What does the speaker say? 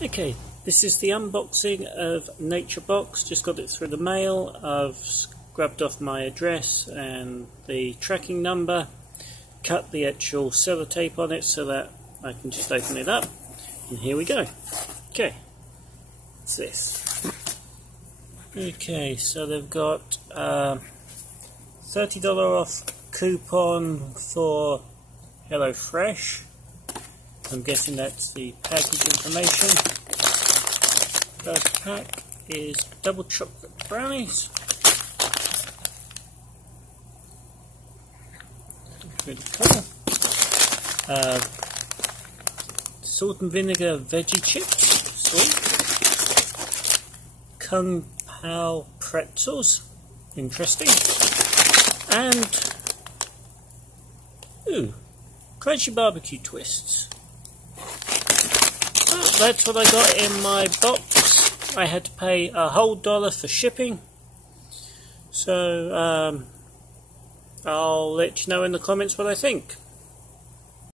Okay, this is the unboxing of naturebox. Just got it through the mail. I've grabbed off my address and the tracking number, cut the actual sellotape on it so that I can just open it up, and here we go. Okay, what's this? Okay, so they've got $30 off coupon for HelloFresh. I'm guessing that's the package information. First pack is double chocolate brownies. Really cool. Salt and vinegar veggie chips, sweet. Kung Pao pretzels, interesting. And crunchy barbecue twists. Well, that's what I got in my box. I had to pay a whole $1 for shipping. So I'll let you know in the comments what I think.